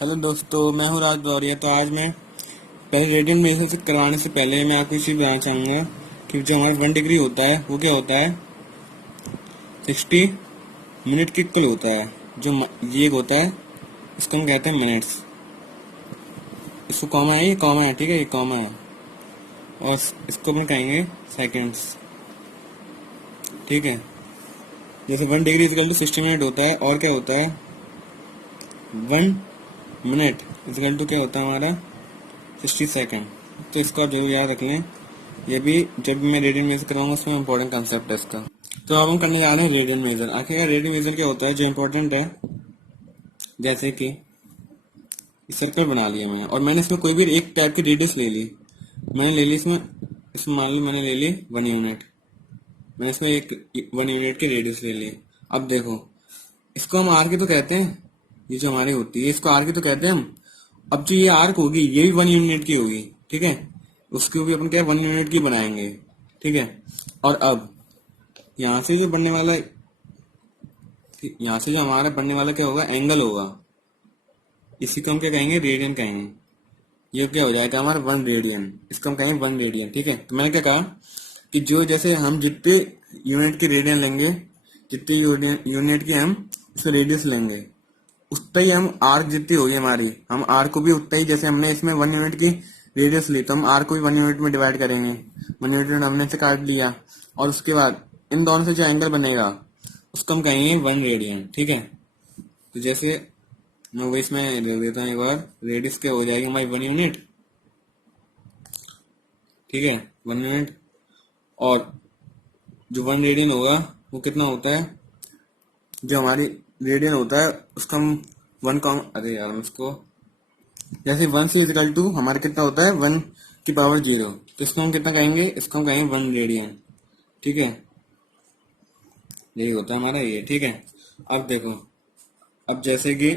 Hello दोस्तों, मैं हूँ राज दौरिया। तो आज मैं पहले रेडियन मेथड से करवाने से पहले मैं आपको इसी बताना चाहूँगा कि जो हमारा 1 डिग्री होता है वो क्या होता है, 60 मिनट के इक्वल होता है। जो ये होता है इसको हम कहते हैं मिनट्स। इसको कॉमा है, ये कॉमा है, ठीक है, ये कॉमा है। और इसको अपन कहेंगे सेकेंड्स, ठीक है। जैसे 1 डिग्री इजकल टू 60 मिनट होता है, और क्या होता है 1 मिनट इजकल टू क्या होता है हमारा 60 सेकेंड। तो इसको आप जरूर याद रख लें। ये भी जब भी मैं रेडियन मेजर कराऊंगा उसमें इंपॉर्टेंट कंसेप्ट है इसका। तो अब हम करने जा रहे हैं रेडियन मेजर। आखिरकार रेडियन मेजर क्या होता है जो इंपॉर्टेंट है, जैसे कि सर्कल बना लिया मैंने और मैंने इसमें कोई भी एक टाइप की रेडियस ले ली। मैंने ले ली इसमें मान ली मैंने ले ली 1 यूनिट। मैंने इसमें एक 1 यूनिट की रेडियस ले ली। अब देखो, इसको हम आर की तो कहते हैं, ये जो हमारी होती है इसको आर की तो कहते हैं हम। अब जो ये आर्क होगी ये भी 1 यूनिट की होगी, ठीक है। उसको भी अपन क्या 1 यूनिट की बनाएंगे, ठीक है। और अब यहाँ से जो बनने वाला, यहाँ से जो हमारा बनने वाला क्या होगा, एंगल होगा। इसी को हम क्या कहेंगे, रेडियन कहेंगे। ये क्या हो जाएगा हमारा 1 रेडियन, इसको हम कहेंगे 1 रेडियन, ठीक है। तो मैंने क्या कहा कि जो जैसे हम जितने यूनिट की रेडियन लेंगे, जितनी यूनिट की हम इसमें रेडियस लेंगे, उतना ही हम आर्क जितनी होगी हमारी, हम आर्क को भी उतना ही, जैसे हमने इसमें 1 यूनिट की रेडियस ली तो हम आर्क को भी 1 यूनिट में डिवाइड करेंगे। 1 यूनिट हमने से काट लिया, और उसके बाद इन दोनों से जो एंगल बनेगा उसको हम कहेंगे 1 रेडियन, ठीक है। तो जैसे मैं वो इसमें लिख देता हूँ एक बार, रेडियस क्या हो जाएगी हमारी 1 यूनिट, ठीक है, 1 यूनिट। और जो 1 रेडियन होगा वो कितना होता है, जो हमारी रेडियन होता है उसका हम वन कॉम, अरे यार उसको, जैसे 1 से इक्वल टू हमारा कितना होता है 1 की पावर 0, तो इसको हम कितना कहेंगे, इसको हम कहेंगे 1 रेडियन, ठीक है। यही होता है हमारा ये, ठीक है। अब देखो, अब जैसे कि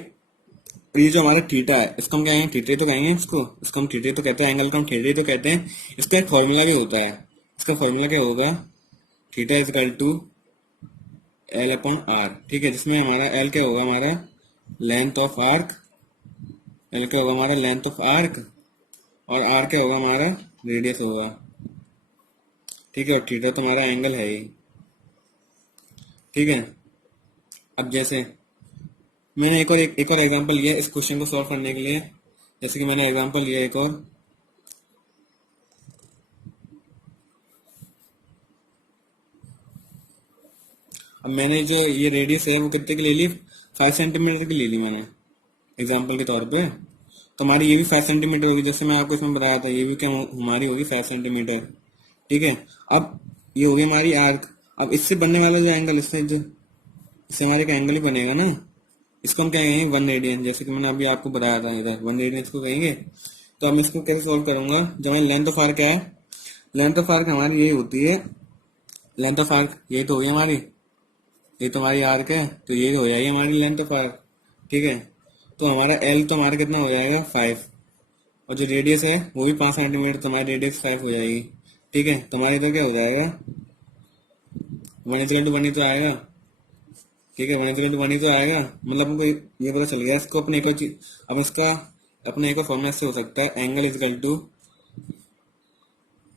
ये जो हमारा थीटा है इसको हम कहेंगे थीटा ही तो कहेंगे, इसको हम थीटा ही तो कहते हैं, एंगल को हम थीटा ही तो कहते हैं। इसका एक फॉर्मूला भी होता है। इसका फॉर्मूला क्या होगा, theta is equal to L upon R, ठीक है। जिसमें हमारा एल क्या होगा, हमारा लेंथ ऑफ आर्क, एल क्या होगा हमारा लेंथ ऑफ आर्क, और आर क्या होगा हमारा रेडियस होगा, ठीक है। और थीटा तो हमारा एंगल है ही, ठीक है। अब जैसे मैंने एक और एग्जांपल लिया इस क्वेश्चन को सॉल्व करने के लिए। जैसे कि मैंने एग्जांपल लिया एक और, अब मैंने जो ये रेडियस है वो कितने की ले ली, 5 सेंटीमीटर की ले ली मैंने एग्जांपल के तौर पे। तो हमारी ये भी 5 सेंटीमीटर होगी, जैसे मैं आपको इसमें बताया था, ये भी क्या हमारी होगी 5 सेंटीमीटर, ठीक है। अब ये होगी हमारी आर्क। अब इससे बनने वाला जो एंगल, इससे हमारे का एंगल ही बनेगा ना, इसको हम क्या कहेंगे 1 रेडियन। जैसे कि मैंने अभी आपको बताया था, इधर 1 रेडियन इसको कहेंगे। तो अब मैं इसको कैसे सॉल्व करूंगा, जो हमारी लेंथ ऑफ आर्क है, लेंथ ऑफ आर्क हमारी यही होती है, लेंथ ऑफ आर्क यही तो होगी हमारी, ये तो हमारी आर्क है, तो ये हो जाएगी हमारी लेंथ ऑफ आर्क, ठीक है। तो हमारा एल तो हमारा कितना हो जाएगा 5, और जो रेडियस है वो भी 5 सेंटीमीटर, तो हमारी रेडियस 5 हो जाएगी, ठीक है। तो हमारे इधर क्या हो जाएगा 1:1 ही तो आएगा, ठीक है। 1:1 ही तो आएगा, मतलब हमको ये पता चल गया। इसको अपने एक और चीज, अब इसका अपने एक और फॉर्मूला से हो सकता है, एंगल इजकल टू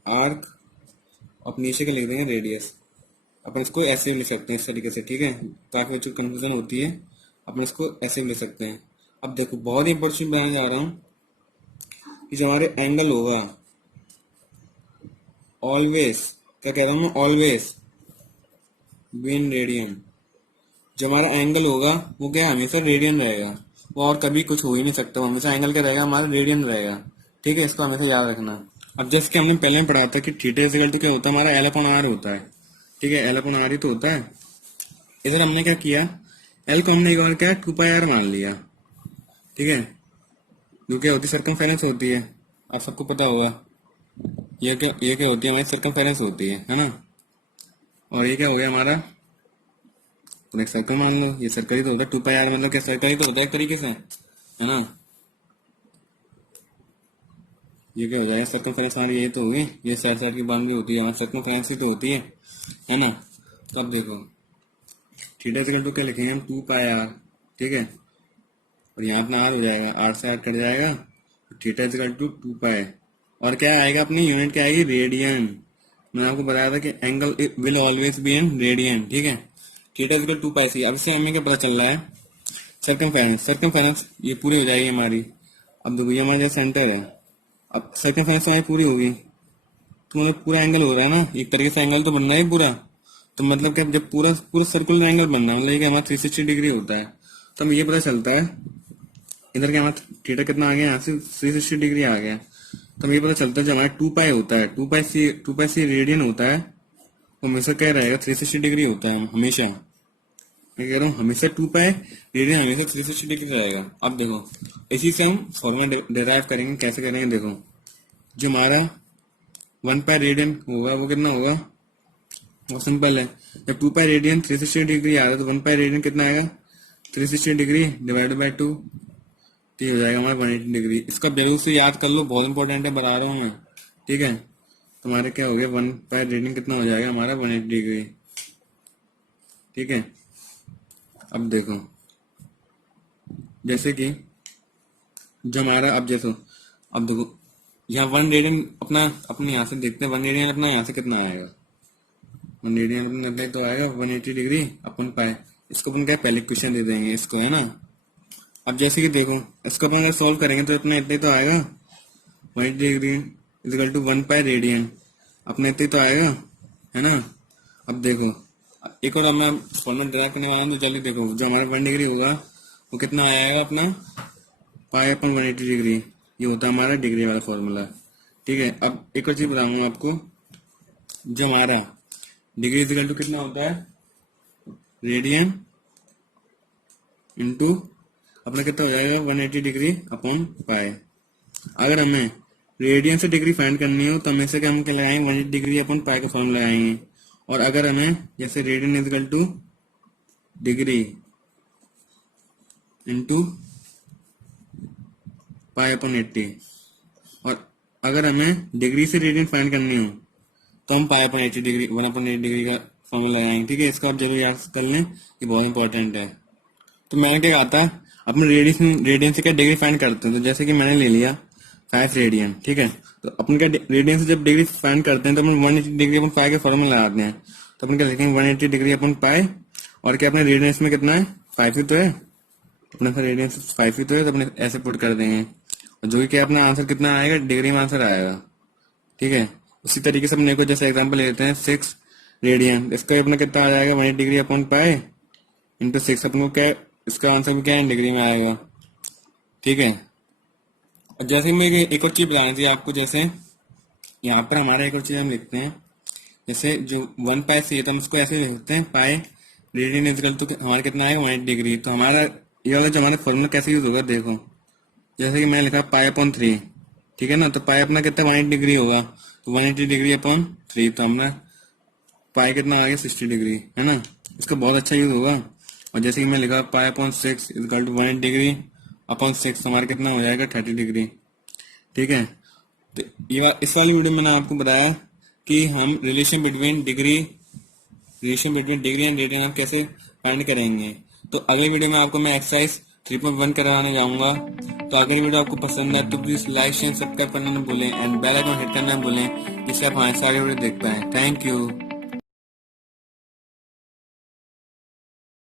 आर्क, और नीचे का लिख देंगे रेडियस। अपन इसको ऐसे भी लिख सकते हैं इस तरीके से, ठीक है। काफी अच्छी कंफ्यूजन होती है, अपन इसको ऐसे भी लिख सकते हैं। अब देखो, बहुत ही इंपॉर्टेंट बताने जा रहा हूँ कि जो हमारे एंगल होगा, ऑलवेज, क्या कह रहा हूँ मैं, ऑलवेज बी इन रेडियन। जो हमारा एंगल होगा वो क्या है, हमेशा रेडियन रहेगा। वो और कभी कुछ हो ही नहीं सकता, वो हमेशा एंगल क्या रहेगा, हमारा रेडियन रहेगा, ठीक है। इसको हमेशा याद रखना। अब जैसे कि हमने पहले में पढ़ा था कि थीटा इज इक्वल टू क्या होता है, हमारा एल अपॉन आर होता है, ठीक है। एल अपॉन आर ही तो होता है। इधर हमने क्या किया, एल को हमने एक बार क्या 2πr मान लिया, ठीक है। जो क्या होती है, सर्कमफेरेंस होती है, आप सबको पता होगा। ये क्या होती है, हमारी सर्कमफेरेंस होती है ना। और ये क्या हो गया हमारा, तो एक सर्कल मान लो, ये सर्कल ही तो होता है, 2πr मतलब क्या, सर्कल ही तो होता है एक तरीके से, है ना। ये क्या हो जाएगा, सर्कमफेरेंस हमारी यही तो होगी, ये साइड साइड की बाउंड्री होती है, हमारी सर्कमफेरेंस ही तो होती है ना। तो अब देखो, थीटा इक्वल टू क्या लिखेंगे हम, 2πr, ठीक है। और यहाँ अपना आर हो जाएगा, आर से आर कट जाएगा, थीटा इक्वल टू 2 पाई। और क्या आएगा अपनी यूनिट, क्या आएगी, रेडियन। मैंने आपको बताया था कि angle will always be in radian, ठीक है। थीटा इक्वल 2 पाई सी। अब इससे हमें क्या पता चल रहा है, सर्कमफेरेंस ये पूरी हो जाएगी हमारी। अब देखो ये हमारा सेंटर है, अब सर्कमफेरेंस हमारी पूरी होगी तो मतलब पूरा एंगल हो रहा है ना, एक तरीके से एंगल तो बन रहा है पूरा। तो मतलब क्या, जब पूरा पूरा सर्कुलर एंगल बनना है, मतलब कि हमारा 360 डिग्री होता है, तो हमें ये पता चलता है इधर क्या हमारा थीटा कितना आ गया, यहाँ से 360 डिग्री आ गया। तो हमें ये पता चलता है जो हमारा 2 पाई होता है, 2 पाई सी रेडियन होता है, वो हमेशा क्या रहेगा, 360 डिग्री होता है हमेशा। मैं कह रहा हूँ हमेशा 2 पाई रेडियन हमेशा 360 डिग्री रहेगा। अब देखो इसी से हम फॉर्मूला डिराइव करेंगे, कैसे करेंगे देखो। जो हमारा 1 पाई रेडियन होगा वो कितना होगा, वो सिंपल है। जब 2 पाई रेडियन 360 डिग्री आ रहा है तो 1 पाई रेडियन कितना आएगा, 360 डिग्री डिवाइड बाई 2, तो ये हो जाएगा हमारा 180 डिग्री। इसका जरूर से याद कर लो, बहुत इंपॉर्टेंट है, बता रहा हूँ मैं, ठीक है। तो हमारे क्या हो गया, 1 पाई रेडियन कितना हो जाएगा हमारा, 180 डिग्री, ठीक है। अब देखो जैसे कि जो हमारा, अब देखो यहाँ 1 रेडियन अपने यहाँ से देखते हैं, 1 रेडियन अपना यहाँ से कितना आएगा, 1 रेडियन अपने तो आएगा 180 डिग्री अपन पाए। इसको अपन क्या पहले क्वेश्चन दे देंगे इसको, है ना। अब जैसे कि देखो इसको अपन अगर सोल्व करेंगे तो इतना इतने तो आएगा, 180 degree equal to 1 pi radian, अपने इतने तो आएगा, है ना। अब देखो एक और मैं फॉर्मूला ड्रा करने वाला हूँ, तो जल्दी देखो जो हमारा 1 डिग्री होगा वो कितना आएगा अपना, पाई अपन 180 डिग्री, ये होता है हमारा डिग्री वाला फॉर्मूला, ठीक है। अब एक और चीज बताऊंगा आपको, जो हमारा डिग्री इक्वल टू कितना होता है, रेडियन इंटू अपना कितना हो जाएगा 180 डिग्री अपॉन पाई। अगर हमें रेडियन से डिग्री फाइंड करनी हो तो हमें से क्या हम क्या लगाएंगे, 180 डिग्री अपॉन पाई का फॉर्मूला लगाएंगे। और अगर हमें जैसे radian equal two degree into pi upon 80, और अगर हमें डिग्री से रेडियन फाइंड करनी हो तो हम pi upon 80 degree 1 upon 80 degree का फॉर्मूला लगाएंगे, ठीक है। इसको आप जरूर याद कर लें, ये बहुत इंपॉर्टेंट है। तो मैंने क्या कहा था, अपने रेडियन से क्या डिग्री फाइंड करते हैं, तो जैसे कि मैंने ले लिया 5 रेडियन, ठीक है। तो अपन क्या रेडियन से जब डिग्री फाइंड करते हैं तो अपन 180 डिग्री अपन पाई के फॉर्मूला लगाते हैं। तो अपन क्या लिखेंगे 180 डिग्री अपन पाई, और क्या अपने रेडियंस में कितना है 5 ही तो है, अपने रेडियंस 5 ही तो है, तो अपने ऐसे पुट कर देंगे, और जो कि क्या अपना आंसर कितना आएगा, डिग्री में आंसर आएगा, ठीक है। उसी तरीके से अपने को जैसे एग्जाम्पल लेते हैं 6 रेडियन, इसका अपना कितना आ जाएगा 180 डिग्री अपॉन पाई इंटू 6, अपन को क्या इसका आंसर भी क्या है, डिग्री में आएगा, ठीक है। और जैसे मैं एक और चीज बतानी थी आपको, जैसे यहाँ पर हमारा एक और चीज हम लिखते हैं, जैसे जो 1 पाई सी है तो हम उसको ऐसे लिखते हैं, पाई रेडियन इक्वल टू हमारा कितना आएगा 180 डिग्री। तो हमारा ये वाला जो हमारा फॉर्मूला कैसे यूज होगा देखो, जैसे कि मैंने लिखा पाई अपॉन 3, ठीक है ना। तो पाई अपना कितना 180 डिग्री होगा, तो 180 डिग्री अपॉन 3, तो हमने पाई कितना आ गया 60 डिग्री, है ना। इसका बहुत अच्छा यूज होगा। और जैसे कि मैं लिखा pi upon 6 equal to 180 degree upon 6, हमारा कितना हो जाएगा 30 डिग्री, ठीक है। तो ये इस वाली वीडियो में मैंने आपको बताया कि हम relation between degree and radian हम कैसे फाइंड करेंगे। तो अगले वीडियो में आपको मैं एक्सरसाइज 3.1 करवाने जाऊंगा। तो अगर वीडियो आपको पसंद है तो प्लीज लाइक शेयर सब्सक्राइब करना न भूलें एंड बेल आइकन हिट करना न भूलें, जिससे आप हमारे सारे वीडियो देख पाएं। Thank you.